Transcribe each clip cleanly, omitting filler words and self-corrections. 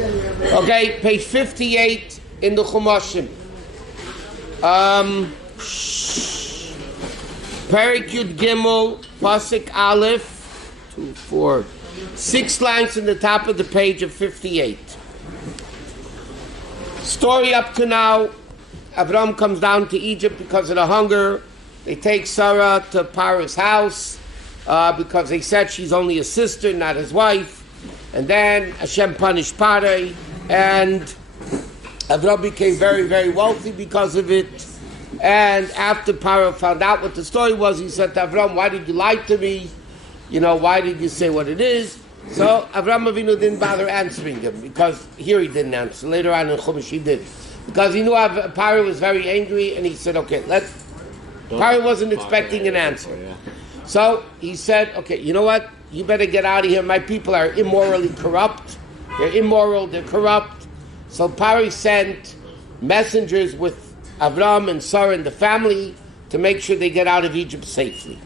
Okay, page 58 in the Chumashim. Perek Yud Gimel, Pasuk Aleph, 2, 4, 6 lines in the top of the page of 58. Story up to now, Avram comes down to Egypt because of the hunger. They take Sarah to Paro's house because they said she's only a sister, not his wife. And then Hashem punished Paro, and Avram became very, very wealthy because of it. And after Paro found out what the story was, he said to Avram, why did you lie to me? Why did you say what it is? So Avram Avinu didn't bother answering him, because here he didn't answer. Later on in Chumash he did. Because he knew Paro was very angry, and he said, okay, Paro wasn't expecting an answer. So he said, okay, you know what? You better get out of here. My people are immorally corrupt. They're immoral, they're corrupt. So Paro sent messengers with Avram and Sarah and the family to make sure they get out of Egypt safely.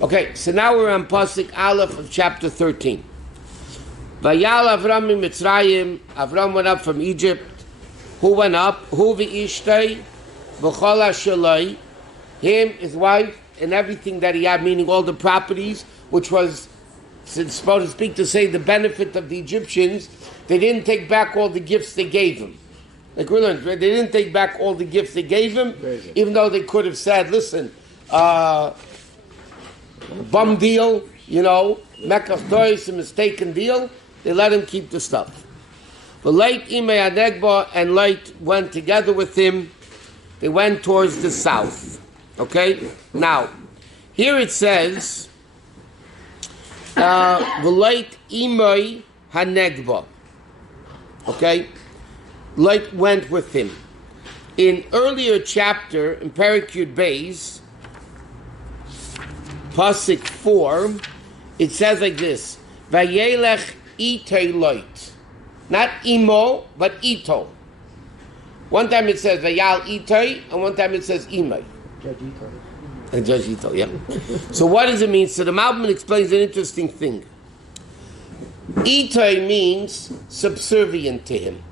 Okay, so now we're on Pasuk Aleph of chapter 13. Vayal Avram Mitzrayim, Avram went up from Egypt. Who went up? Hu v'ishtay v'chol ashalai, him, his wife, and everything that he had, meaning all the properties, which was, so to speak, to say the benefit of the Egyptians. They didn't take back all the gifts they gave him. Like we learned, they didn't take back all the gifts they gave him, even though they could have said, listen, bum deal, Mekach Tois, a mistaken deal. They let him keep the stuff. But Lech Lecha and Lech went together with him. They went towards the south. Okay? Now, here it says, Lech Lecha hanegba. Okay? Lech went with him. In earlier chapter, in Perek Yud Beis, Pasuk 4, it says like this, Vayelech itay Lech. Not imo, but ito. One time it says Vayal itay, and one time it says imay. Judge ito, yeah. So what does it mean? So the Malbim explains an interesting thing. Itay means subservient to him.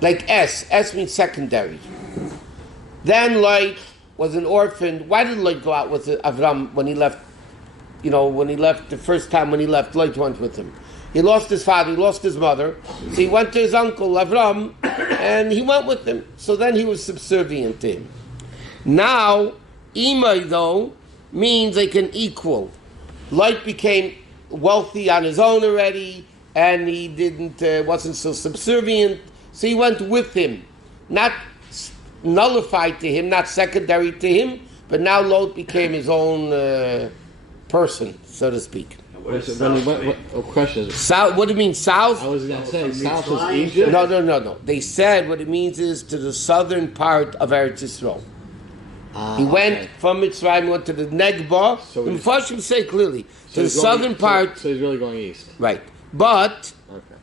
Like S means secondary. Then Lech was an orphan. Why did Lech go out with Avram when he left? When he left the first time when he left, Lech went with him. He lost his father, he lost his mother, so he went to his uncle Avram, and he went with him. So then he was subservient to him. Now, Imay though means like an equal. Lech became wealthy on his own already, and he wasn't so subservient. So he went with him, not nullified to him, not secondary to him, but now Lot became his own person, so to speak. Question is, south, what do you mean south? I was going to say, south is Egypt? No. They said what it means is to the southern part of Eretz Yisrael. He went from Mitzrayim, went to the Negba. So the Mepharshim say clearly, to the southern part. So he's really going east. Right. But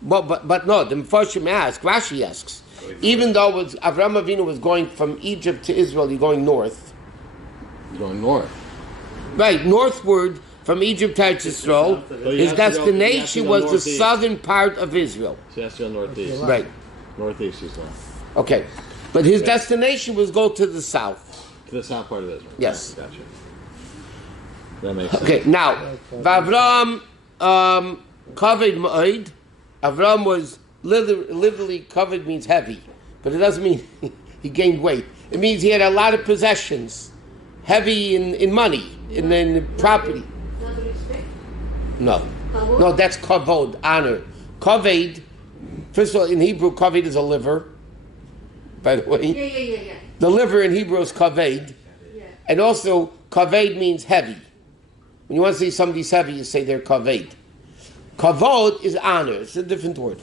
no, the Mepharshim ask, Rashi asks, even though Avraham Avinu was going from Egypt to Israel, he's going north. He's going north. Right, northward from Egypt to Israel. His destination was the southern part of Israel. So he has to go northeast. Right. Northeast he's going. Okay. But his destination was go to the south. To the south part of Israel. Yes. Gotcha. That makes sense. Okay, now, Avram covered ma'od. Avram was literally covered means heavy, but it doesn't mean he gained weight. It means he had a lot of possessions, heavy in money, in property. No, that's kavod, honor. Kaved, first of all, in Hebrew, kaved is a liver, by the way. Yeah. The liver in Hebrew is kaved. Yeah. And also, kaved means heavy. When you want to say somebody's heavy, you say they're kaved. Kavod is honor. It's a different word.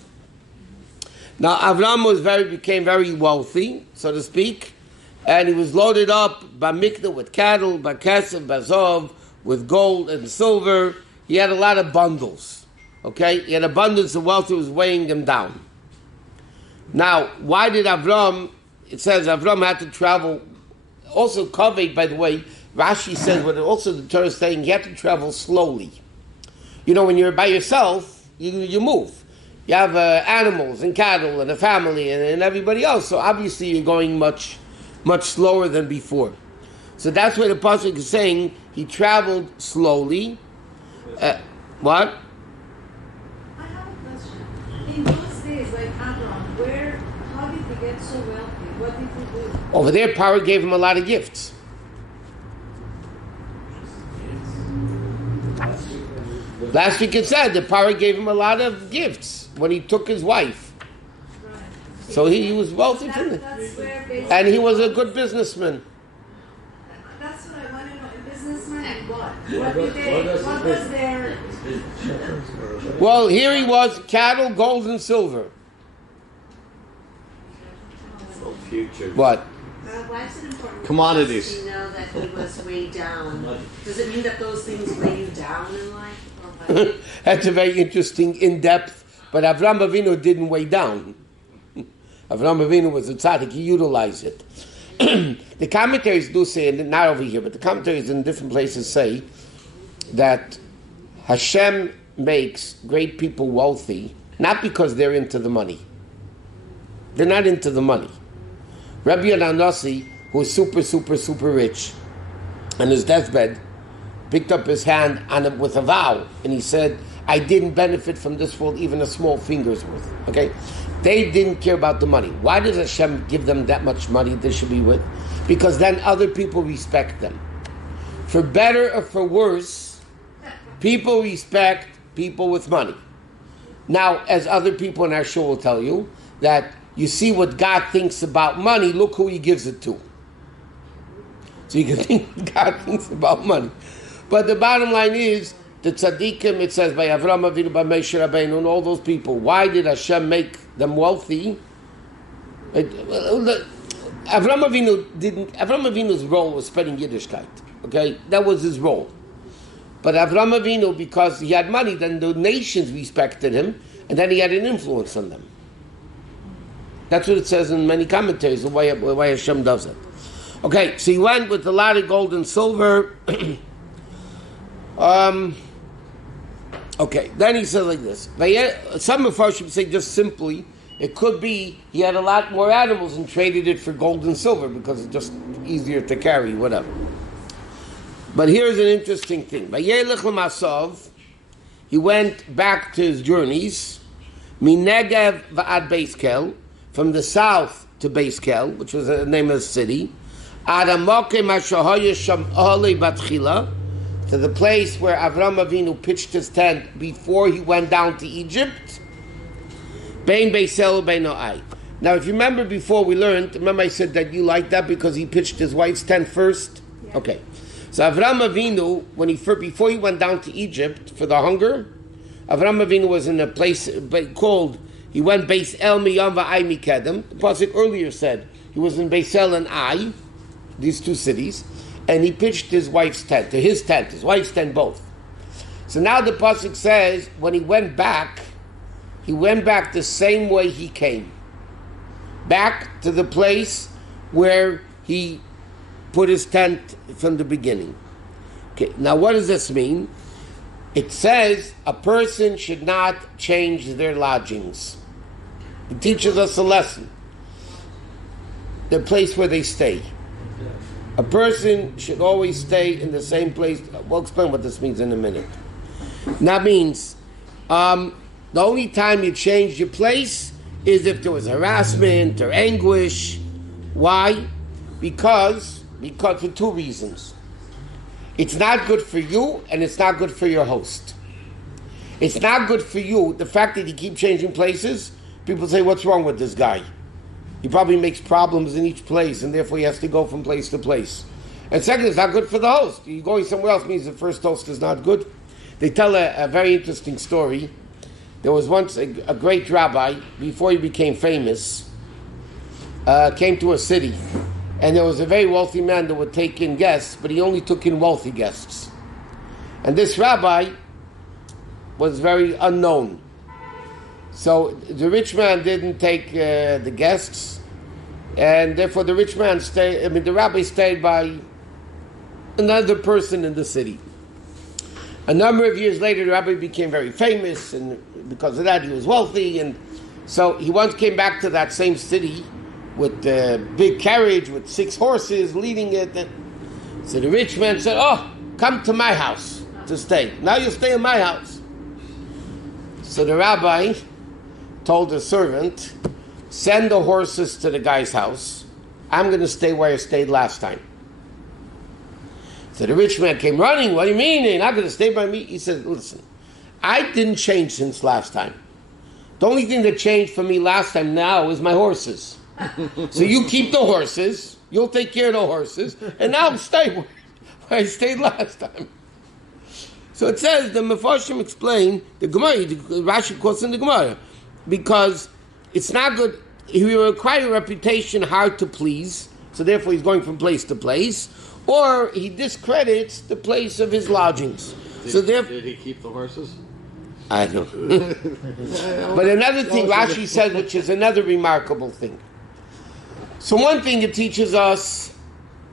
Now, Avram became very wealthy, so to speak, and he was loaded up by mikna with cattle, by kesef, by zov, with gold and silver. He had a lot of bundles. Okay? He had abundance of wealth that was weighing him down. Now, why did Avram, it says Avram had to travel, also kaved, by the way, Rashi says, but also the Torah is saying you have to travel slowly. When you're by yourself, you move. You have animals and cattle and a family and everybody else. So obviously you're going much slower than before. So that's why the pasuk is saying he traveled slowly. What? I have a question. In those days, like Abraham, how did he get so wealthy? What did he do? Over there, Paro gave him a lot of gifts. Last week it said that Paro gave him a lot of gifts when he took his wife. Right. So he was wealthy from it. And he was a good businessman. That's what I want to know. A businessman and what? What was their... Well, here he was, cattle, gold, and silver. Future. What? Why is it important? Commodities. To know that he was way down. Does it mean that those things weigh you down in life? Or what? That's a very interesting, in-depth, but Avraham Avinu didn't weigh down. Avraham Avinu was a tzaddik, he utilized it. The commentaries do say, and not over here, but the commentaries in different places say that Hashem makes great people wealthy, not because they're into the money. They're not into the money. Rabbi Yonanossi, who was super rich, on his deathbed, picked up his hand with a vow, and he said, I didn't benefit from this world even a small finger's worth. Okay? They didn't care about the money. Why does Hashem give them that much money they should be with? Because then other people respect them. For better or for worse, people respect people with money. Now, as other people in our show will tell you, that you see what God thinks about money, look who he gives it to. So you can think what God thinks about money. But the bottom line is, the tzaddikim, it says, by Avraham Avinu, by Moshe Rabbeinu, and all those people, why did Hashem make them wealthy? Avraham Avinu's role was spreading Yiddishkeit. Okay? That was his role. But Avraham Avinu, because he had money, then the nations respected him, and then he had an influence on them. That's what it says in many commentaries, why Hashem does it. Okay, so he went with a lot of gold and silver. Okay, then he said like this. Some Mepharshim say just simply, it could be he had a lot more animals and traded it for gold and silver because it's just easier to carry, whatever. But here's an interesting thing. Lech Lecha, he went back to his journeys, Minegev va'ad Beis Kel, from the south to Beis Kel, which was the name of the city, to the place where Avraham Avinu pitched his tent before he went down to Egypt. Bein Beisel bein Ai. Now, if you remember before we learned, remember I said that you liked that because he pitched his wife's tent first? Yeah. Okay. So Avraham Avinu, before he went down to Egypt for the hunger, Avraham Avinu was in a place called, he went Beis El Miyam Va'ai Mikedem. The pasuk earlier said he was in Beis El and Ai, these two cities, and he pitched his wife's tent, to his tent, his wife's tent both. So now the pasuk says, when he went back the same way he came. Back to the place where he put his tent from the beginning. Okay, now what does this mean? It says a person should not change their lodgings. It teaches us a lesson. The place where they stay. A person should always stay in the same place. We'll explain what this means in a minute. That means the only time you change your place is if there was harassment or anguish. Why? Because for two reasons. It's not good for you, and it's not good for your host. It's not good for you, the fact that you keep changing places. People say, what's wrong with this guy? He probably makes problems in each place, and therefore he has to go from place to place. And second, it's not good for the host. You going somewhere else means the first host is not good. They tell a very interesting story. There was once a great rabbi, before he became famous, came to a city. And there was a very wealthy man that would take in guests, but he only took in wealthy guests. And this rabbi was very unknown. So the rich man didn't take the guests, and therefore the rabbi stayed by another person in the city. A number of years later, the rabbi became very famous, and because of that he was wealthy, and so he once came back to that same city with a big carriage with 6 horses leading it. So the rich man said, "Oh, come to my house to stay. Now you'll stay in my house." So the rabbi told the servant, "Send the horses to the guy's house. I'm going to stay where I stayed last time." So the rich man came running. "What do you mean? You're not going to stay by me?" He said, "Listen, I didn't change since last time. The only thing that changed for me last time now is my horses. So you keep the horses, you'll take care of the horses, and I'll stay where I stayed last time." So it says, the Mefarshim explain, the Gemara, Rashi quotes in the Gemara, because it's not good, he will acquire a reputation hard to please, so therefore he's going from place to place, or he discredits the place of his lodgings. Did he keep the horses? I don't know. But another thing Rashi says, which is another remarkable thing. So one thing it teaches us,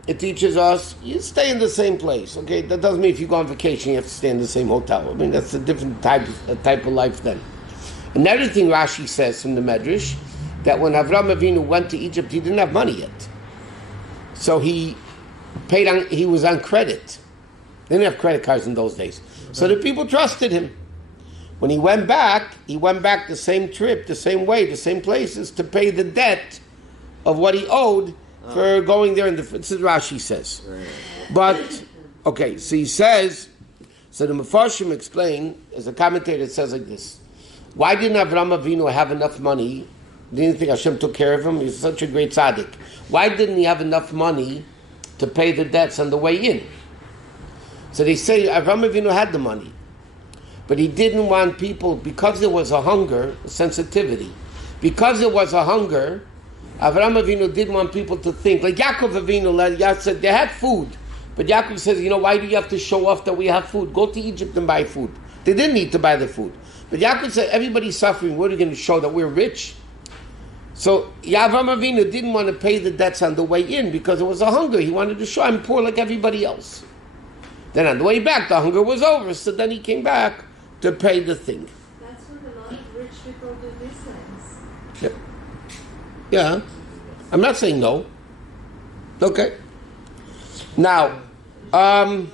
you stay in the same place. Okay, that doesn't mean if you go on vacation you have to stay in the same hotel. I mean, that's a different type of life then. Another thing Rashi says from the Medrash, that when Avram Avinu went to Egypt, he didn't have money yet. So he was on credit. They didn't have credit cards in those days. So the people trusted him. When he went back the same trip, the same way, the same places to pay the debt of what he owed for going there. This is Rashi says. But, okay, so he says, so the Mefarshim explain, as a commentator, it says like this. Why didn't Avraham Avinu have enough money? Didn't think Hashem took care of him? He's such a great tzaddik. Why didn't he have enough money to pay the debts on the way in? So they say Avraham Avinu had the money. But he didn't want people, because there was a hunger, a sensitivity. Because there was a hunger, Avraham Avinu didn't want people to think, like Yaakov Avinu said, they had food. But Yaakov says, why do you have to show off that we have food? Go to Egypt and buy food. They didn't need to buy the food. But Yaakov said, everybody's suffering, what are we going to show that we're rich? So Avraham Avinu didn't want to pay the debts on the way in because there was a hunger. He wanted to show, I'm poor like everybody else. Then on the way back, the hunger was over, so then he came back to pay the thing. That's what a lot of rich people do these days. Yeah. I'm not saying no. Okay. Now, They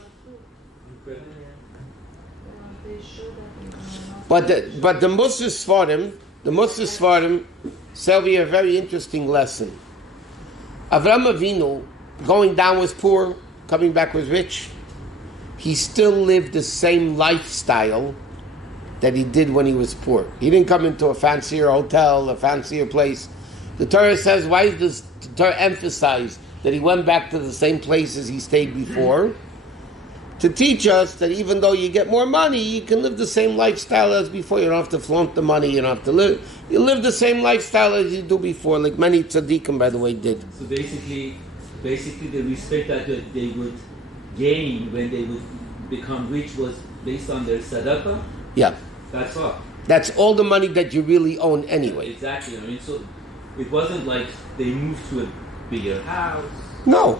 show that but the Musar Sfarim tell me a very interesting lesson. Avraham Avinu, going down was poor, coming back was rich. He still lived the same lifestyle that he did when he was poor. He didn't come into a fancier hotel, a fancier place. The Torah says, why does the Torah emphasize that he went back to the same places he stayed before? To teach us that even though you get more money, you can live the same lifestyle as before. You don't have to flaunt the money, you don't have to live. You live the same lifestyle as you do before, like many tzaddikim, by the way, did. So basically the respect that they would gain when they would become rich was based on their tzedakah? Yeah. That's all. That's all the money that you really own anyway. Exactly. I mean, so it wasn't like they moved to a bigger house. No.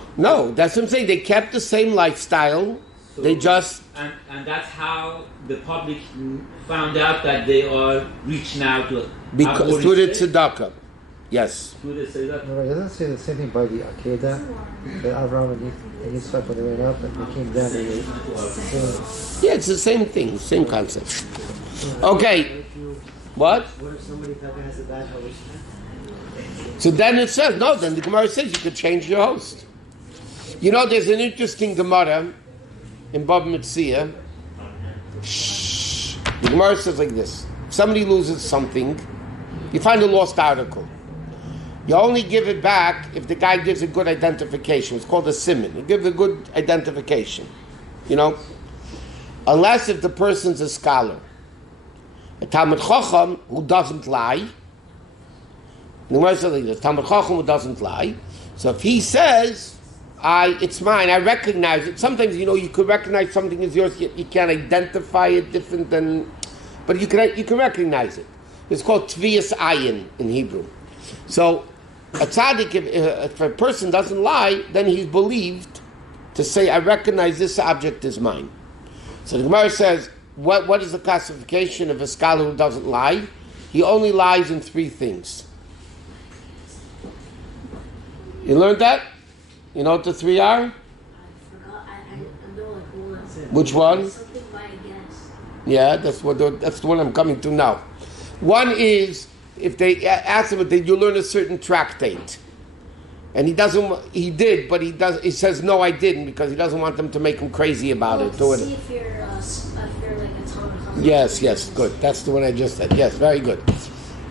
That's what I'm saying. They kept the same lifestyle. So, they just... And that's how the public found out that they are rich now through the tzedakah. Yes. Through the tzedakah. No, it doesn't say the same thing by the Akedah, that Avraham and Yitzchak, when they went up and they came down, Yeah, it's the same thing, same concept. Okay. What? What if somebody has a bad host? So then it says, no, then the Gemara says you could change your host. There's an interesting Gemara in Bava Metzia. The Gemara says like this. If somebody loses something, you find a lost article. You only give it back if the guy gives a good identification. It's called a siman. You give a good identification. Unless if the person's a scholar. A Talmud Chacham who doesn't lie. The Gemara says like this. Talmud Chacham who doesn't lie. So if he says, it's mine, I recognize it. Sometimes, you could recognize something as yours, yet you can't identify it different than... But you can recognize it. It's called Tviyas Ayin in Hebrew. So, a tzaddik, if a person doesn't lie, then he's believed to say, I recognize this object as mine. So the Gemara says, what is the classification of a scholar who doesn't lie? He only lies in 3 things. You learned that? You know what the 3 are? I forgot. I know like one. Which one? Something by against. Yeah, that's the one I'm coming to now. One is if they ask him, did you learn a certain tractate? And he did, but he says, no, I didn't, because he doesn't want them to make him crazy about it. To see if you're like a Talmud. Yes, good. That's the one I just said. Yes, very good.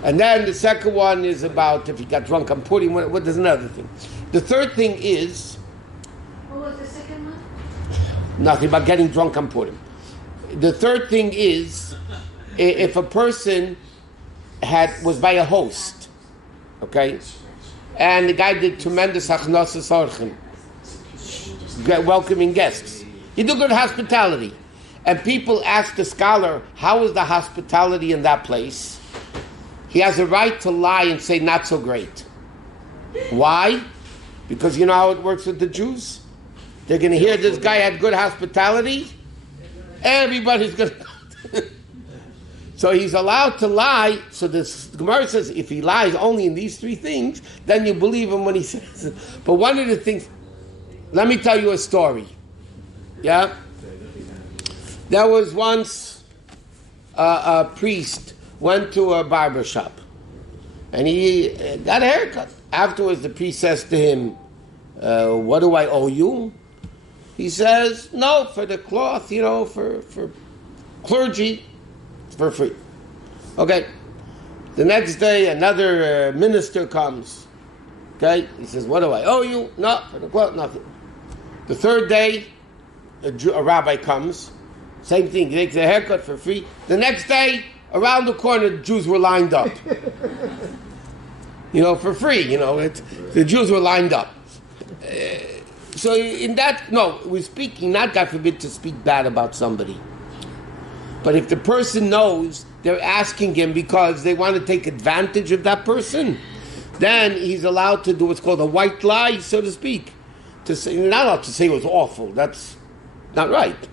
And then the second one is about if he got drunk on pudding. What there's another thing. The third thing is What was the second one? nothing about getting drunk on pudding. The third thing is if a person was by a host, okay, and the guy did tremendous achnasas orchim, welcoming guests. He did good hospitality. And people ask the scholar, how is the hospitality in that place? He has a right to lie and say not so great. Why? Because you know how it works with the Jews? They're going to hear this guy had good hospitality. Everybody's going to... So he's allowed to lie. So this Gemara says if he lies only in these 3 things, then you believe him when he says it. But one of the things... Let me tell you a story. Yeah? There was once a priest went to a barber shop and he got a haircut. Afterwards, the priest says to him, what do I owe you? He says, no, for the cloth, for clergy, it's for free. Okay. The next day, another minister comes. Okay. He says, what do I owe you? No, for the cloth, nothing. The third day, a rabbi comes. Same thing, he takes a haircut for free. The next day, around the corner, Jews were lined up. For free, the Jews were lined up. So in that, we're speaking, not God forbid to speak bad about somebody. But if the person knows they're asking him because they want to take advantage of that person, then he's allowed to do what's called a white lie, so to speak. To say, not allowed to say it was awful, that's not right.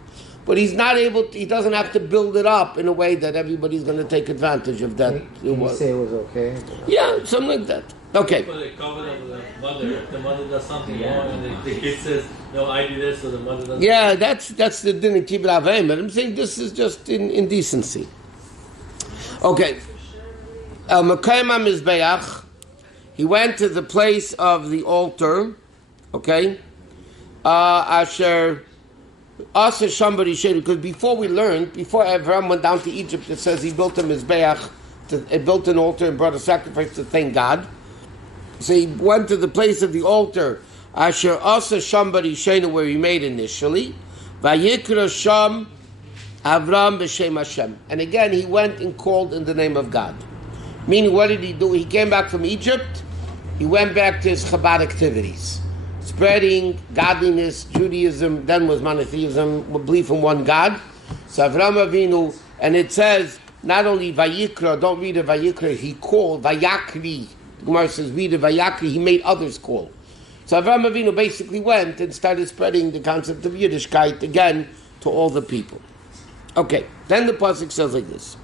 But he's not able to, he doesn't have to build it up in a way that everybody's going to take advantage of that. Can you say it was okay? Yeah, something like that. Okay. For the covenant of the mother, if the mother does something wrong and the kid says, no, I did this, so the mother doesn't. Yeah, that's the din in kibbut avim. But I'm saying this is just in indecency. Okay. Mekayim HaMizbeach, he went to the place of the altar, okay? Asher Asa somebody said, because before Abraham went down to Egypt, it says he built a mizbeach, built an altar and brought a sacrifice to thank God. So he went to the place of the altar, Asher Asa somebody Shena, where he made initially, Vayikra Sham Avram b'Shem Hashem. And again, he went and called in the name of God. Meaning, what did he do? He came back from Egypt. He went back to his Chabad activities. Spreading godliness, Judaism, then was monotheism, belief in one God. So Avram Avinu, and it says, not only Vayikra, don't read it Vayikra, he called, Vayakri. The Gemara says, read it Vayakri, he made others call. So Avram Avinu basically went and started spreading the concept of Yiddishkeit again to all the people. Okay, then the pasuk says like this.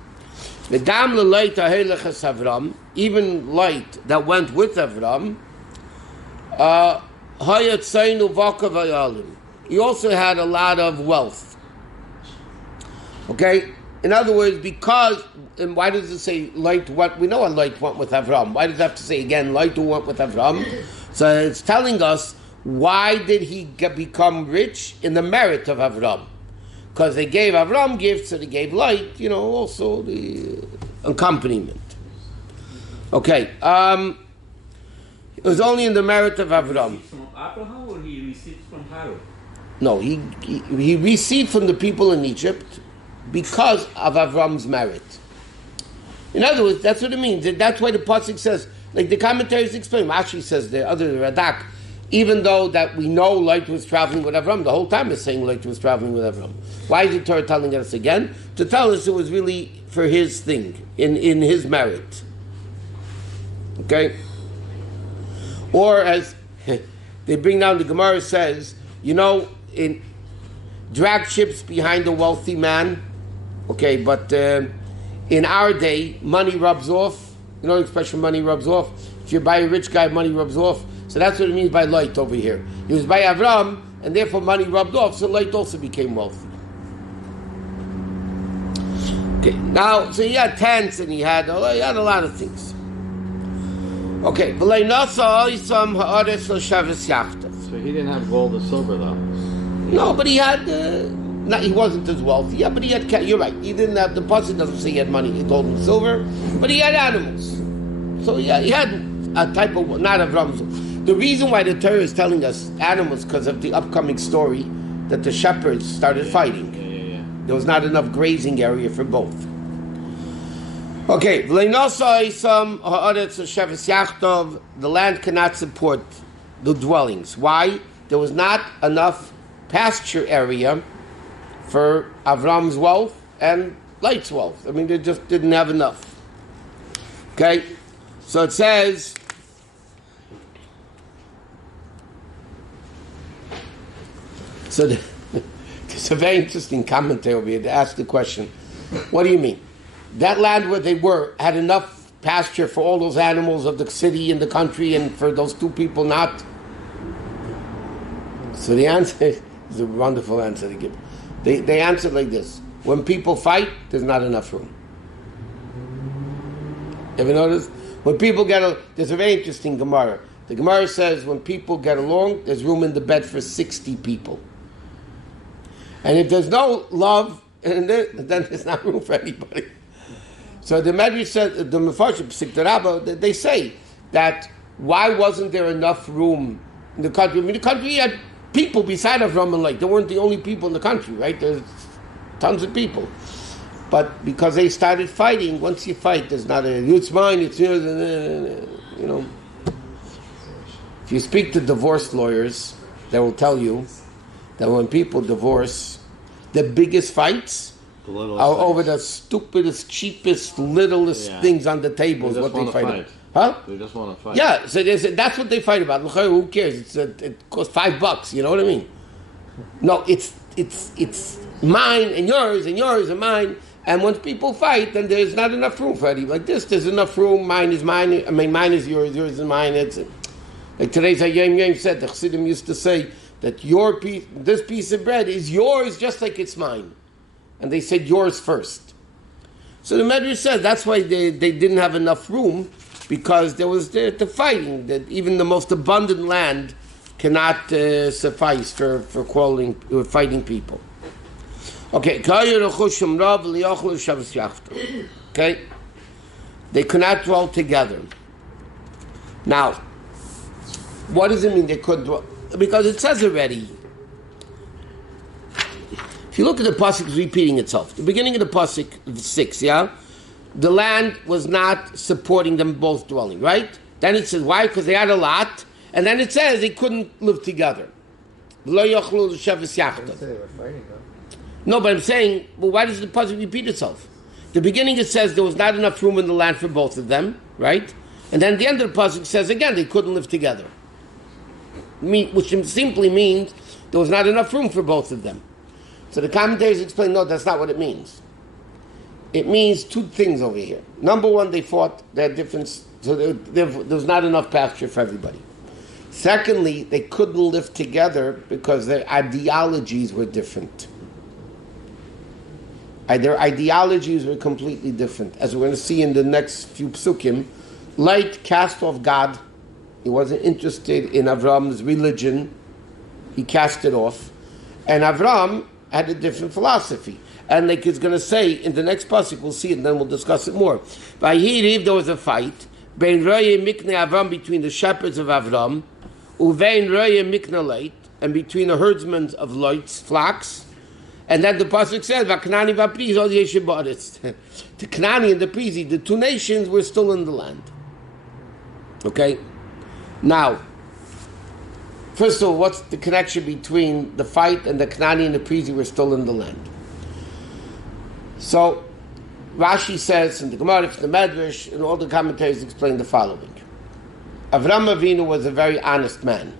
V'gam l'leit ha'helechas Avram, even light that went with Avram, he also had a lot of wealth. Okay? In other words, because, and why does it say light what? We know a light went with Avram. Why does it have to say again, light who went with Avram? So it's telling us, why did he become rich? In the merit of Avram. Because they gave Avram gifts, so they gave light, also the accompaniment. Okay. It was only in the merit of Avram. From Abraham, or he received from Pharaoh? No, he received from the people in Egypt because of Avram's merit. In other words, that's what it means. That's why the pasuk says, like the commentaries explain. Rashi says the other Radak, even though that we know light was traveling with Avram, the whole time is saying light was traveling with Avram. Why is the Torah telling us again? To tell us it was really for his thing, in his merit. Okay. Or as they bring down, the Gemara says, in drag ships behind a wealthy man, Okay, but in our day, money rubs off. You know the expression money rubs off? If you buy a rich guy, money rubs off. So that's what it means by light over here. He was by Avram, and therefore money rubbed off, so light also became wealthy. Okay, now, so he had tents and he had a lot of things. Okay, So he didn't have gold or silver though. no, but he had, he wasn't as wealthy. Yeah, but he had, you're right, he didn't have, the pasuk doesn't say he had money, gold and silver, but he had animals. So yeah, he had a type of, not Avram. The reason why the Torah is telling us animals, because of the upcoming story that the shepherds started fighting. Yeah. There was not enough grazing area for both. Okay, the land cannot support the dwellings. Why? There was not enough pasture area for Avram's wealth and Light's wealth. I mean, they just didn't have enough. Okay, so it says, it's a very interesting commentary over here to ask the question, what do you mean? That land where they were had enough pasture for all those animals of the city and the country, and for those two people not? So the answer is a wonderful answer to give. They answered like this: when people fight, there's not enough room. Ever notice? When people there's a very interesting Gemara. The Gemara says when people get along, there's room in the bed for 60 people. And if there's no love, then there's not room for anybody. So the Medrash said, the Mefarshim, Psik Rabba, they say that why wasn't there enough room in the country? I mean, the country had people beside Avram and Lot. They weren't the only people in the country, right? There's tons of people. But because they started fighting, once you fight, there's not it's mine, it's yours, you know. If you speak to divorce lawyers, they will tell you that when people divorce, the biggest fights are over the stupidest, cheapest, littlest things on the table is what they fight about. Huh? They just want to fight. Yeah, so that's what they fight about. Who cares? It costs $5, you know what I mean? No, it's mine and yours and mine. And once people fight, then there's not enough room for it. Like this, there's enough room. Mine is mine. I mean, mine is yours. Yours is mine. It's like today's Hayom said. The Chassidim used to say that this piece of bread is yours, just like it's mine. And they said yours first. So the Medrash says that's why they didn't have enough room, because there was the fighting, that even the most abundant land cannot suffice for fighting people. Okay, okay, they could not dwell together. Now, what does it mean they could dwell? Because it says already. If you look at the pasuk, it's repeating itself. The beginning of the pasuk 6, the land was not supporting them both dwelling, right? Then it says why? Because they had a lot, and then it says they couldn't live together. Lo yochlu l'shavas yachdav. They were fighting though. No, but I'm saying, well, why does the pasuk repeat itself? The beginning it says there was not enough room in the land for both of them, right? And then the end of the pasuk says again they couldn't live together, which simply means there was not enough room for both of them. So the commentators explain, no, that's not what it means. It means two things over here. Number one, they fought, they had difference, so there was not enough pasture for everybody. Secondly, they couldn't live together because their ideologies were different. Their ideologies were completely different. As we're going to see in the next few psukim, Lot cast off God. He wasn't interested in Avram's religion. He cast it off. And Avram had a different philosophy. And like it's going to say in the next pasuk, we'll see it and then we'll discuss it more. By here, there was a fight between the shepherds of Avram, and between the herdsmen of Lot's flocks. And then the pasuk says, the Knani and the Prizi, the two nations were still in the land. Okay? Now, first of all, what's the connection between the fight and the Knani and the Prizi were still in the land? So, Rashi says, in the Gemara, the Medrash, and all the commentaries explain the following. Avram Avinu was a very honest man.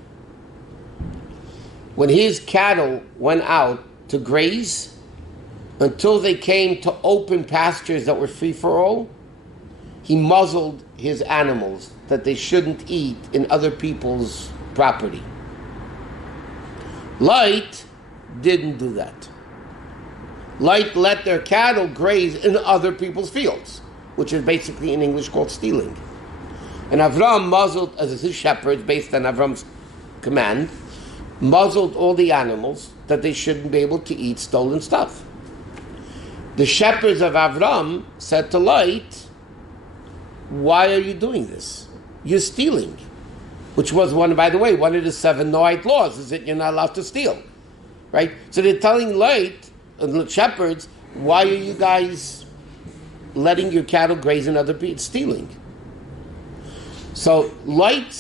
When his cattle went out to graze, until they came to open pastures that were free for all, he muzzled his animals that they shouldn't eat in other people's property. Lot didn't do that. Lot let their cattle graze in other people's fields, which is basically in English called stealing. And Avram muzzled, as his shepherds, based on Avram's command, muzzled all the animals that they shouldn't be able to eat stolen stuff. The shepherds of Avram said to Lot, why are you doing this? You're stealing. Which was by the way, one of the 7 Noahide laws, is that you're not allowed to steal. Right? So they're telling Lot, the shepherds, why are you guys letting your cattle graze in other people? Stealing. So Lot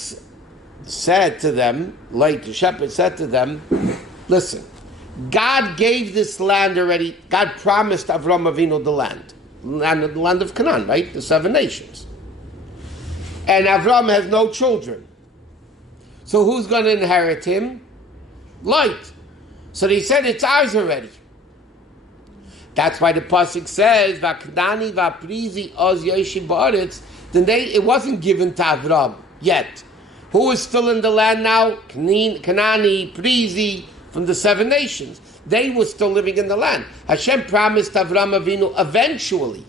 said to them, Lot, the shepherd, said to them, listen, God gave this land already. God promised Avram Avinu the land of Canaan, right? The 7 nations. And Avram has no children. So who's going to inherit him? Lot. So they said it's ours already. That's why the pasuk says, "Vakdani vaprizi oz yoshim ba'aretz." It wasn't given to Avram yet. Who is still in the land now? Kanani, Prizi, from the 7 nations. They were still living in the land. Hashem promised Avram Avinu eventually.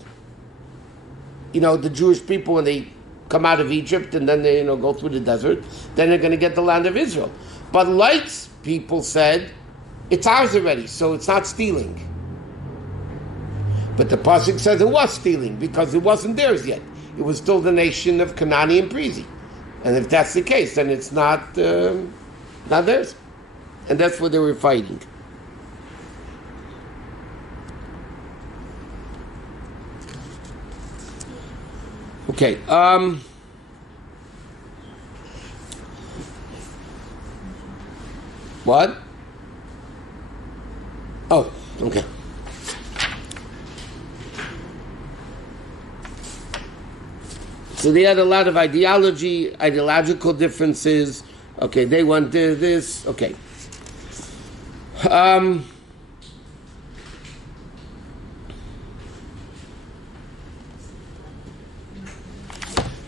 The Jewish people, when they come out of Egypt and then they go through the desert, then they're going to get the land of Israel. But Lot's people said, it's ours already, so it's not stealing. But the pasuk says it was stealing because it wasn't theirs yet. It was still the nation of Kanani and Prizi. And if that's the case, then it's not theirs. And that's what they were fighting. Okay. What? Oh, okay. So they had a lot of ideological differences. Okay, they want this. Okay.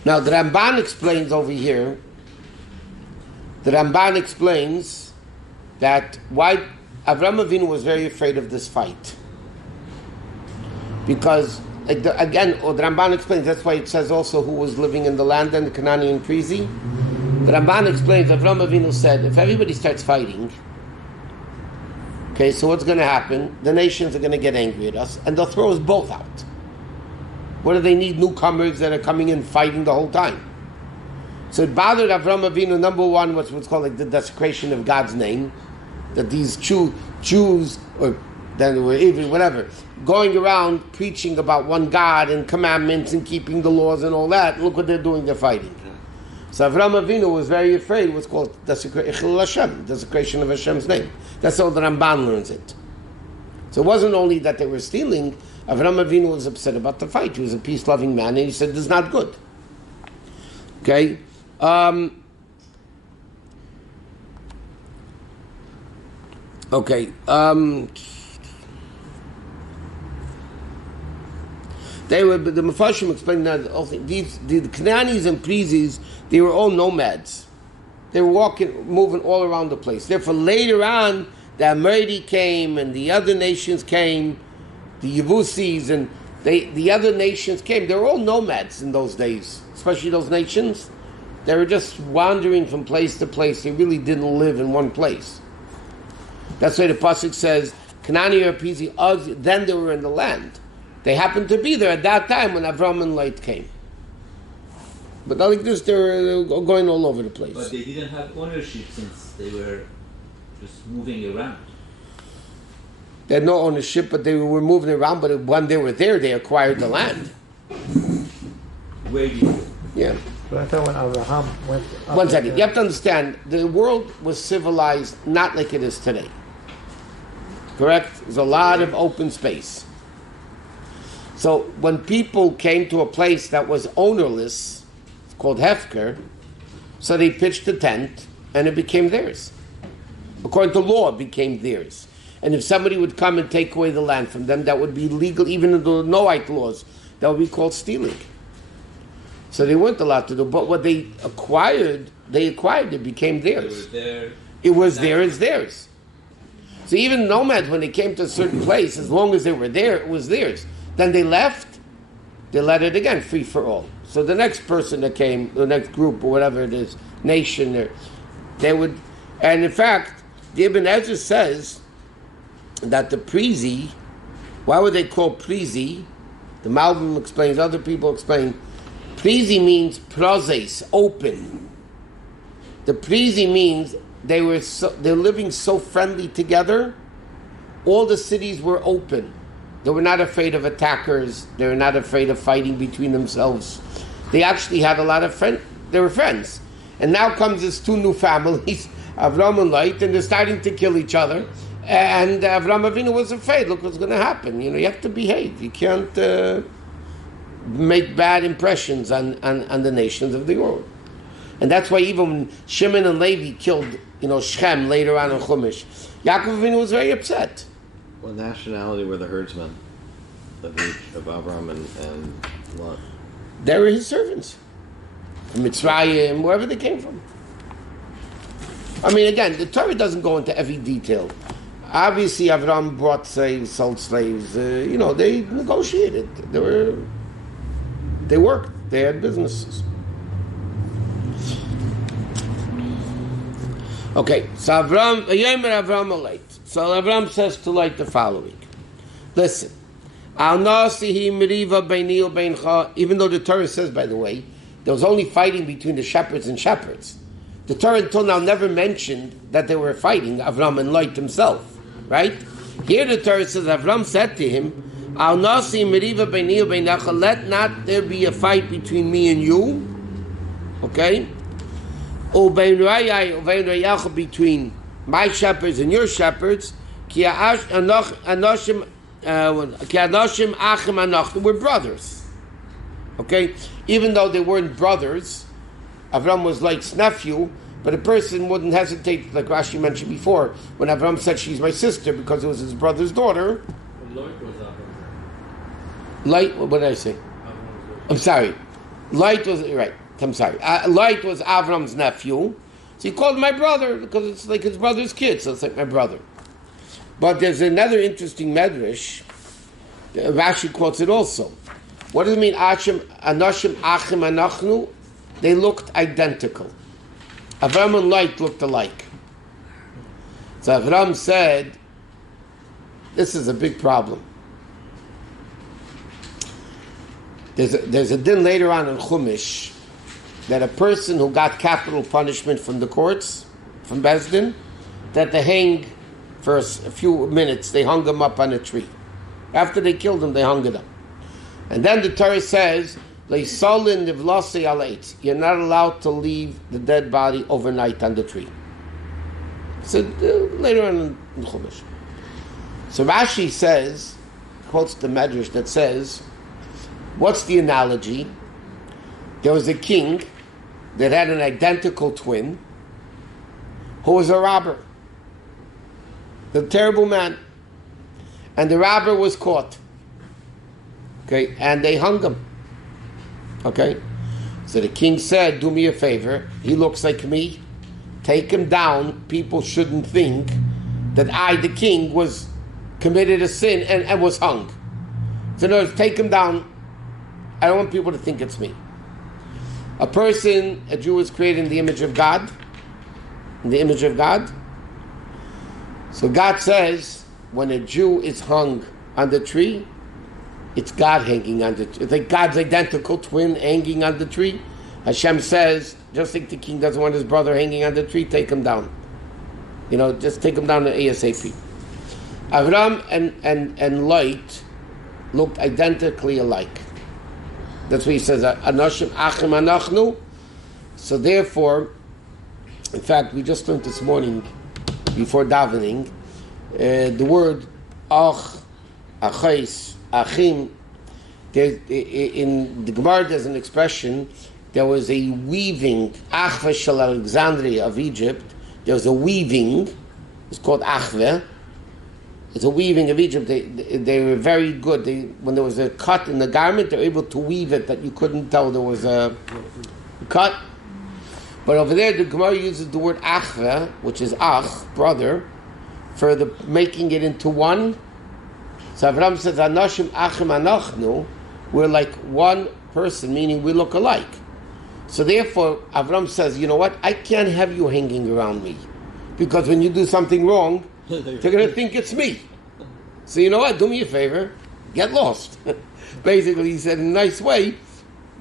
Now the Ramban explains over here. The Ramban explains that why Avram Avinu was very afraid of this fight, because again, the Ramban explains, that's why it says also who was living in the land and the Kanani and Prizi. The Ramban explains, Avram Avinu said, if everybody starts fighting, okay, so what's going to happen? The nations are going to get angry at us and they'll throw us both out. What do they need newcomers that are coming in fighting the whole time? So it bothered Avram Avinu, number one, what's called like the desecration of God's name, that these Jews, or then were even whatever, going around preaching about one God and commandments and keeping the laws and all that. Look what they're doing, they're fighting. So Avram Avinu was very afraid, what's called desecration of Hashem's name. That's how the Ramban learns it. So it wasn't only that they were stealing, Avram Avinu was upset about the fight. He was a peace-loving man, and he said, this is not good. Okay? They were, the Mepharshim explained that also, the Kananis and Prizis, they were all nomads. They were moving all around the place. Therefore, later on, the Amorti came, and the other nations came, the Yevusis, and the other nations came. They were all nomads in those days, especially those nations. They were just wandering from place to place. They really didn't live in one place. That's why the pasuk says, Kanani or Prizi, then they were in the land. They happened to be there at that time when Avram and Lot came. But not like this, they were going all over the place. But they didn't have ownership since they were just moving around. They had no ownership, but they were moving around. But when they were there, they acquired the land. Where did you? Yeah. But I thought when Abraham went up... One second. You have to understand, the world was civilized not like it is today. Correct? There's a lot of open space. So when people came to a place that was ownerless, it's called Hefker, so they pitched a tent and it became theirs. According to law, it became theirs. And if somebody would come and take away the land from them, that would be legal, even in the Noahide laws. That would be called stealing. So they weren't allowed to do. But what they acquired, it became theirs. It was there, it's theirs. So even nomads, when they came to a certain place, as long as they were there, it was theirs. Then they left, they let it again, free for all. So the next person that came, the next group or whatever it is, nation, they would, and in fact, the Ibn Ezra says that the Prizi, why would they call Prizi? The Malbim explains, other people explain, Prizi means prozes, open. The Prizi means they're living so friendly together, all the cities were open. They were not afraid of attackers, they were not afraid of fighting between themselves. They actually had a lot of friends, they were friends. And now comes these two new families, Avram and Lot, and they're starting to kill each other. And Avram Avinu was afraid, look what's going to happen. You have to behave. You can't make bad impressions on the nations of the world. And that's why even when Shimon and Levi killed, Shem later on in Chumash, Yaakov Avinu was very upset. What nationality were the herdsmen of Avram and Lot? They were his servants. From Mitzrayim, wherever they came from. I mean, again, the Torah doesn't go into every detail. Obviously, Avram brought slaves, sold slaves. They negotiated. They worked. They had businesses. Okay, so Avram says to Lot the following. Listen, even though the Torah says, by the way, there was only fighting between the shepherds and shepherds. The Torah until now never mentioned that they were fighting, Avram and Lot himself, right? Here the Torah says, Avram said to him, let not there be a fight between me and you, okay? Between my shepherds and your shepherds, we're brothers. Okay? Even though they weren't brothers, Avram was Lot's nephew, but a person wouldn't hesitate, like Rashi mentioned before, when Avram said she's my sister because it was his brother's daughter. Lot, what did I say? I'm sorry. Lot was, right, I'm sorry. Lot was Avram's nephew, so he called him my brother because it's like his brother's kid, so it's like my brother. But there's another interesting medrash, Rashi quotes it also. What does it mean, Anashim achim anachnu? They looked identical. Avram and Lot looked alike. So Avram said, this is a big problem. There's a din later on in Chumash that a person who got capital punishment from the courts, from Beis Din, that they hang for a few minutes, they hung him up on a tree. After they killed him, they hung it up. And then the Torah says, you're not allowed to leave the dead body overnight on the tree. So later on in Chumash. So Rashi says, quotes the Medrash that says, what's the analogy? There was a king that had an identical twin who was a robber. The terrible man. And the robber was caught. Okay, and they hung him. Okay? So the king said, do me a favor, he looks like me, take him down, people shouldn't think that I, the king, was committed a sin and was hung. So in other words, take him down, I don't want people to think it's me. A Jew is created in the image of God, in the image of God. So God says, when a Jew is hung on the tree, it's God hanging on the tree. It's like God's identical twin hanging on the tree. Hashem says, just like the king doesn't want his brother hanging on the tree, take him down. Just take him down to ASAP. Avram and Lot looked identically alike. That's what he says, Anashim achim anachnu. So therefore, in fact, we just learned this morning, before davening, the word ach, achais, achim, in the Gemara there's an expression, there was a weaving, Achve shel Alexandria of Egypt, there was a weaving, it's called Achve, It's a weaving of Egypt. They were very good. When there was a cut in the garment, they were able to weave it that you couldn't tell there was a cut. But over there, the Gemara uses the word achra, which is ach, brother, for the making it into one. So Avraham says, Anashim achim anachnu, we're like one person, meaning we look alike. So therefore, Avraham says, you know what? I can't have you hanging around me. Because when you do something wrong, they're going to think it's me. So you know what? Do me a favor. Get lost. Basically, he said in a nice way,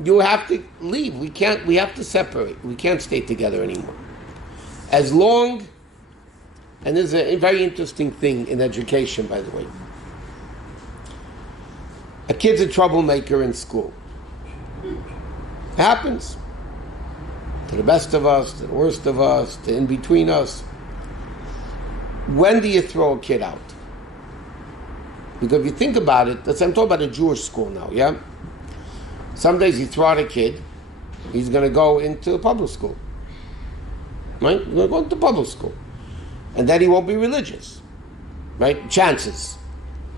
you have to leave. We have to separate. We can't stay together anymore. As long, and there's a very interesting thing in education, by the way. A kid's a troublemaker in school. It happens. To the best of us, to the worst of us, to in between us. When do you throw a kid out? Because if you think about it, I'm talking about a Jewish school now, yeah? Some days you throw out a kid, he's going to go into a public school. Right? He's going to go into public school. And then he won't be religious. Right? Chances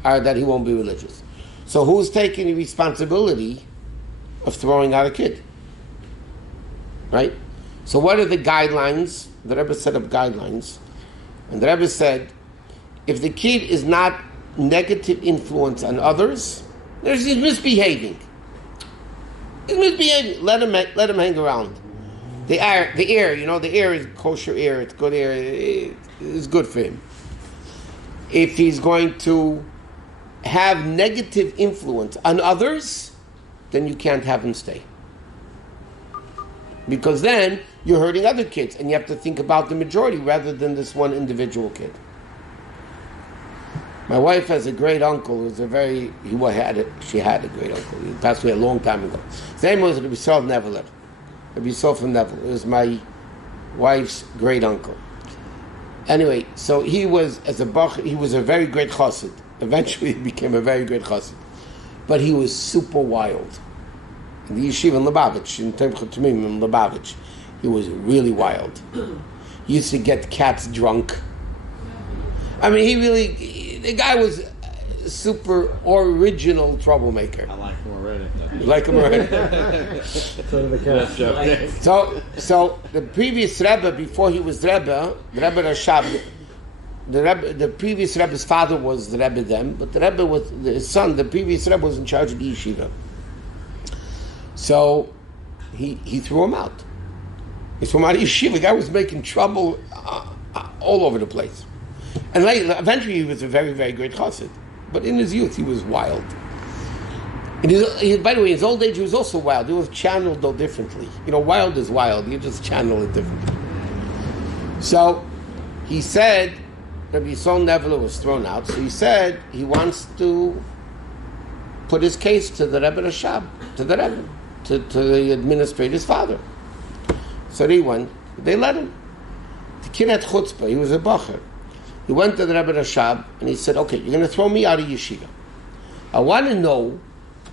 are that he won't be religious. So who's taking the responsibility of throwing out a kid? Right? So what are the guidelines? The Rebbe set up guidelines. And the Rebbe said, if the kid is not negative influence on others, he's misbehaving. He's misbehaving. Let him hang around. The air, the air is kosher air. It's good air. It's good for him. If he's going to have negative influence on others, then you can't have him stay. Because then you're hurting other kids, and you have to think about the majority rather than this one individual kid. My wife has a great uncle she had a great uncle. He passed away a long time ago. His name was Rabbi Yisrael Neveler. Rabbi Yisrael from Nevel. It was my wife's great uncle. Anyway, so he was a very great chassid. Eventually he became a very great chassid. But he was super wild. In the yeshiva in Lubavitch, in Temcha Tamim in Lubavitch, he was really wild. He used to get cats drunk. I mean, the guy was a super original troublemaker. I like him already. You like him already? So did the cat. So the previous Rebbe, before he was Rebbe, the Rebbe Rashab, the previous Rebbe's father was the Rebbe then, but the Rebbe was his son. The previous Rebbe was in charge of the yeshiva. So he threw him out. He threw him out of yeshiva. The guy was making trouble all over the place. And later, eventually he was a very, very great chassid. But in his youth, he was wild. By the way, in his old age, he was also wild. He was channeled, though, differently. Wild is wild. You just channel it differently. So he said, Rabbi Yisrael Neveler was thrown out. So he said he wants to put his case to the Rebbe Rashab, to the Rebbe, to the administrator's father. So he went. They let him. The kid had chutzpah. He was a bacher. He went to the Rebbe Rashab and he said, okay, you're going to throw me out of yeshiva. I want to know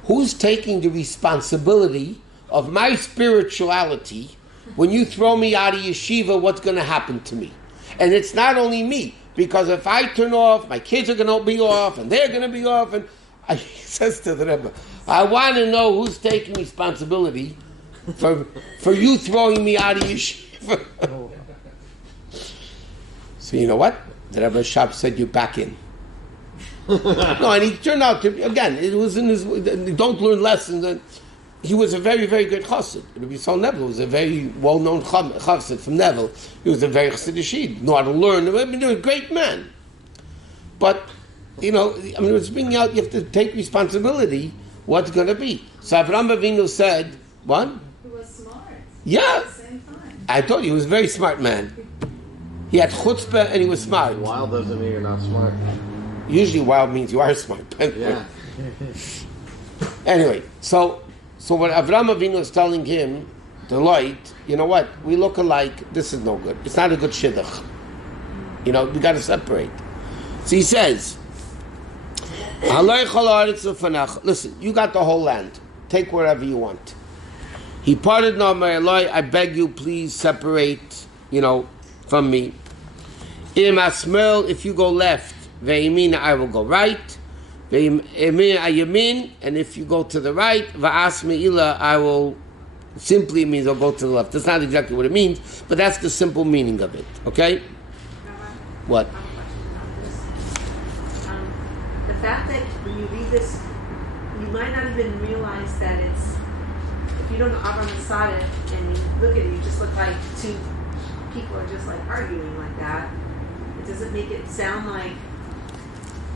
who's taking the responsibility of my spirituality. When you throw me out of yeshiva, what's going to happen to me? And it's not only me, because if I turn off, my kids are going to be off, and they're going to be off. And he says to the Rebbe, I want to know who's taking responsibility for you throwing me out of yeshiva. So you know what? The Rebbe Shab said, you're back in. No, and he turned out to be, again, it was in his, don't learn lessons. And he was a very, very good chassid. Rabbi Yisrael Nevel was a very well-known chassid from Nevel. He was a very chassidish yid, knew how to learn. I mean, he was a great man. But, it was bringing out, you have to take responsibility, what's going to be. So Avraham Avinu said, what? He was smart. Yeah. At the same time. I told you, he was a very smart man. He had chutzpah and he was smart. Wild doesn't mean you're not smart. Usually wild means you are smart. Yeah. Anyway, so when Avraham Avinu was telling him, the light, you know what, we look alike, this is no good. It's not a good shidduch. We got to separate. So he says, listen, you got the whole land. Take wherever you want. He parted no Eloi, I beg you, please separate, from me. If you go left, ve'yamina, I will go right. Ve'yamina ayamin, and if you go to the right, va'as me'ila, I will simply means I'll go to the left. That's not exactly what it means, but that's the simple meaning of it. Okay? What? The fact that when you read this, you might not even realize that it's, if you don't know Avram and Sarah and you look at it, you just look like two people are just like arguing like that. It doesn't make it sound like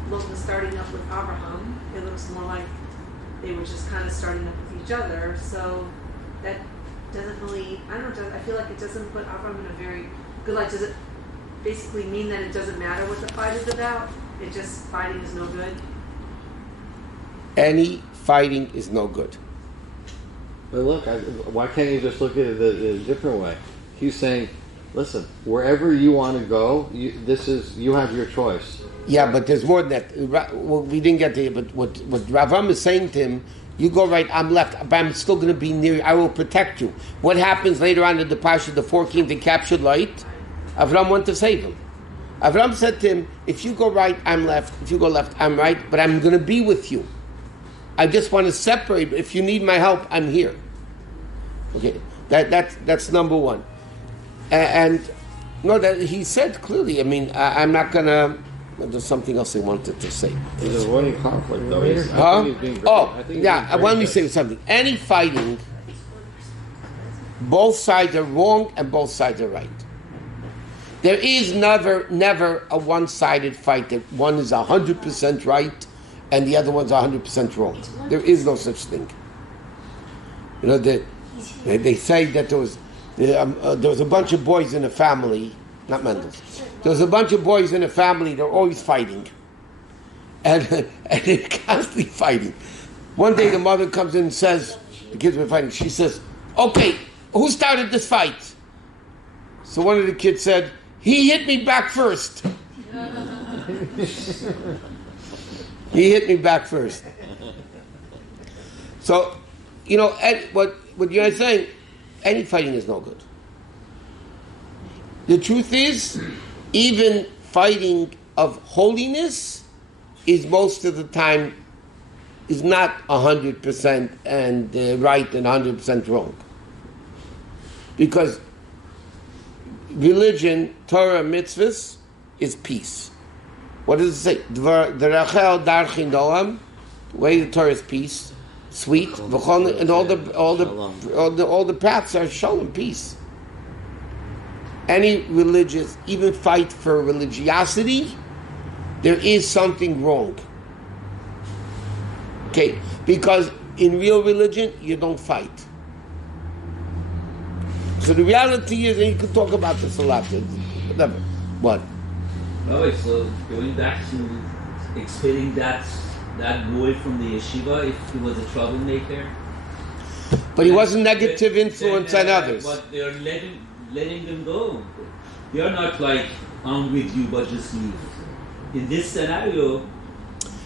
Lot was starting up with Abraham. It looks more like they were just kind of starting up with each other. So that doesn't really, I don't know, I feel like it doesn't put Abraham in a very good light. Does it basically mean that it doesn't matter what the fight is about? It just, fighting is no good? Any fighting is no good. But look, why can't you just look at it a different way? He's saying, listen, wherever you want to go, you have your choice. Yeah, but there's more than that. Well, we didn't get to it, but what Ravam is saying to him, you go right, I'm left, but I'm still going to be near you. I will protect you. What happens later on in the Parsha, the 14th, they captured Lot? Avram went to save him. Avram said to him, if you go right, I'm left. If you go left, I'm right. But I'm going to be with you. I just want to separate. If you need my help, I'm here. Okay, that's number one. And no, that he said clearly. I mean, I'm not going to. There's something else I wanted to say. He's avoiding conflict, though. Let me say something. Any fighting, both sides are wrong and both sides are right. There is never a one-sided fight that one is 100% right and the other one's 100% wrong. There is no such thing. You know, they say that there was a bunch of boys in a family, not Mendel's. There was a bunch of boys in a family, they're always fighting. And they're constantly fighting. One day the mother comes in and says, the kids were fighting, she says, okay, who started this fight? So one of the kids said, he hit me back first. He hit me back first. So, you know, what you're saying, any fighting is no good. The truth is, even fighting of holiness is most of the time is not 100% and right and 100% wrong. Because religion, Torah, mitzvahs, is peace. What does it say? The way the Torah is peace, sweet, and all the paths are showing peace. Any religious, even fight for religiosity, there is something wrong. Okay, because in real religion, you don't fight. So the reality is, and you can talk about this a lot, whatever. What? No, so going back to expelling that boy from the yeshiva, if he was a troublemaker. But he wasn't negative influence on others. But they're letting them go. They're not like, I'm with you, but just leave. In this scenario,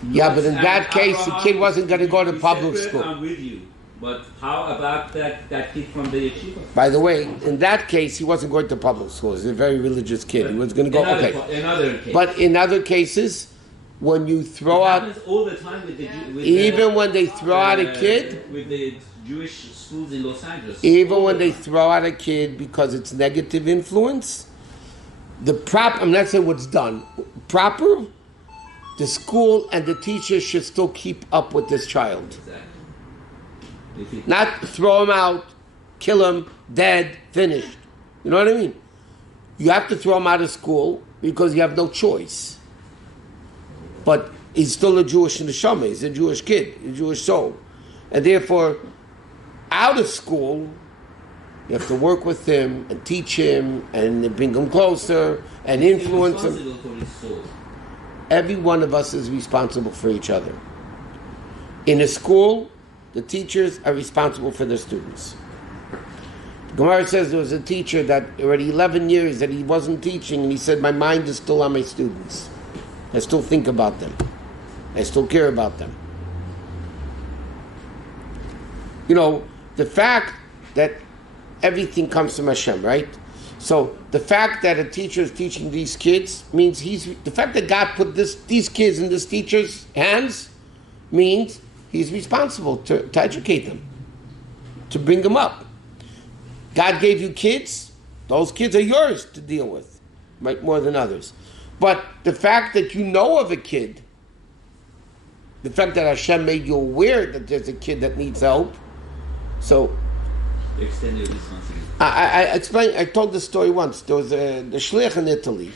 yeah, but in that case, the kid wasn't going to go to public school. I'm with you. But how about that kid from the yeshiva? By the way, in that case, he wasn't going to public school. He was a very religious kid. He was going to go, But in other cases, when you throw out... happens all the time with when they throw out a kid... With the Jewish schools in Los Angeles. Even when they throw out a kid because it's negative influence, I'm not saying what's done. Proper, the school and the teacher should still keep up with this child. Exactly. Not throw him out, kill him, dead, finished. You know what I mean? You have to throw him out of school because you have no choice. But he's still a Jewish neshama. He's a Jewish kid, a Jewish soul. And therefore, out of school, you have to work with him and teach him and bring him closer and influence him. Every one of us is responsible for each other. In a school, the teachers are responsible for their students. Gemara says there was a teacher that already 11 years that he wasn't teaching, and he said, my mind is still on my students. I still think about them. I still care about them. You know, the fact that everything comes from Hashem, right? So the fact that a teacher is teaching these kids means the fact that God put these kids in this teacher's hands means he's responsible to educate them, to bring them up. God gave you kids; those kids are yours to deal with, right, more than others. But the fact that you know of a kid, the fact that Hashem made you aware that there's a kid that needs help, so extend your responsibility. I explained. I told this story once. There was the Lech Lecha in Italy.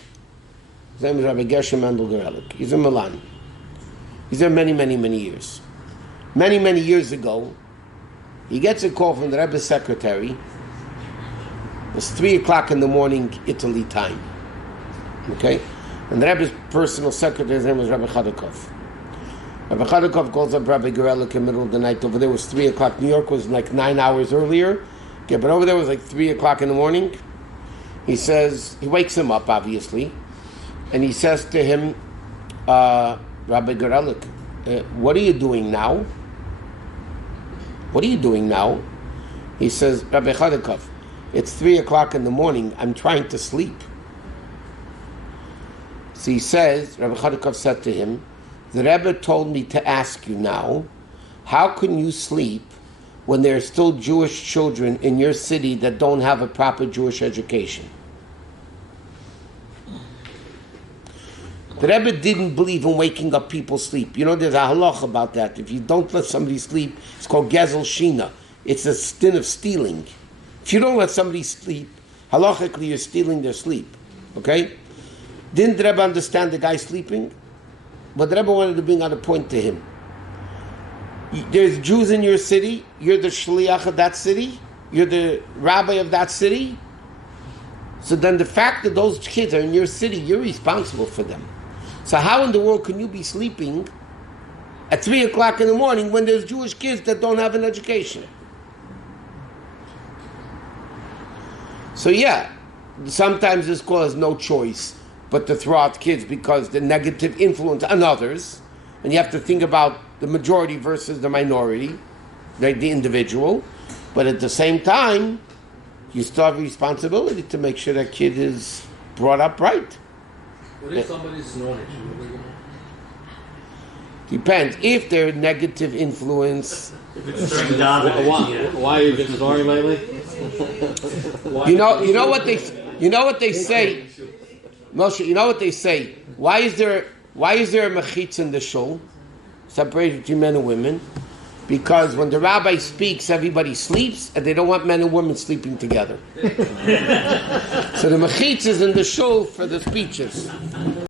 His name is Rabbi Gershom Mendel Gorelik. He's in Milan. He's there many, many, many years. Many, many years ago, he gets a call from the Rebbe's secretary. It's 3:00 in the morning, Italy time. Okay, and the Rebbe's personal secretary's name was Rabbi Chodakov. Rabbi Chodakov calls up Rabbi Gorelik in the middle of the night. Over there was 3:00. New York was like 9 hours earlier. Okay, but over there was like 3:00 in the morning. He says, he wakes him up, obviously, and he says to him, Rabbi Gorelik, what are you doing now? What are you doing now? He says, Rabbi Chodakov, it's 3:00 in the morning. I'm trying to sleep. So he says, Rabbi Chodakov said to him, the Rebbe told me to ask you now, how can you sleep when there are still Jewish children in your city that don't have a proper Jewish education? The Rebbe didn't believe in waking up people's sleep. You know, there's a halach about that. If you don't let somebody sleep, it's called gezel shina. It's a sin of stealing. If you don't let somebody sleep, halachically you're stealing their sleep. Okay? Didn't the Rebbe understand the guy sleeping? But the Rebbe wanted to bring out a point to him. There's Jews in your city. You're the shliach of that city. You're the rabbi of that city. So then the fact that those kids are in your city, you're responsible for them. So how in the world can you be sleeping at 3:00 in the morning when there's Jewish kids that don't have an education? So yeah, sometimes this school has no choice but to throw out kids because the negative influence on others, and you have to think about the majority versus the minority, like the individual. But at the same time, you still have a responsibility to make sure that kid is brought up right. What if somebody's snoring? Depends. If they're negative influence, Why are you been snoring lately? you know what they say, Moshe. You know what they say. Why is there a mechitz in the shul, separated between men and women? Because when the rabbi speaks, everybody sleeps, and they don't want men and women sleeping together. So the mechitz is in the shul for the speeches.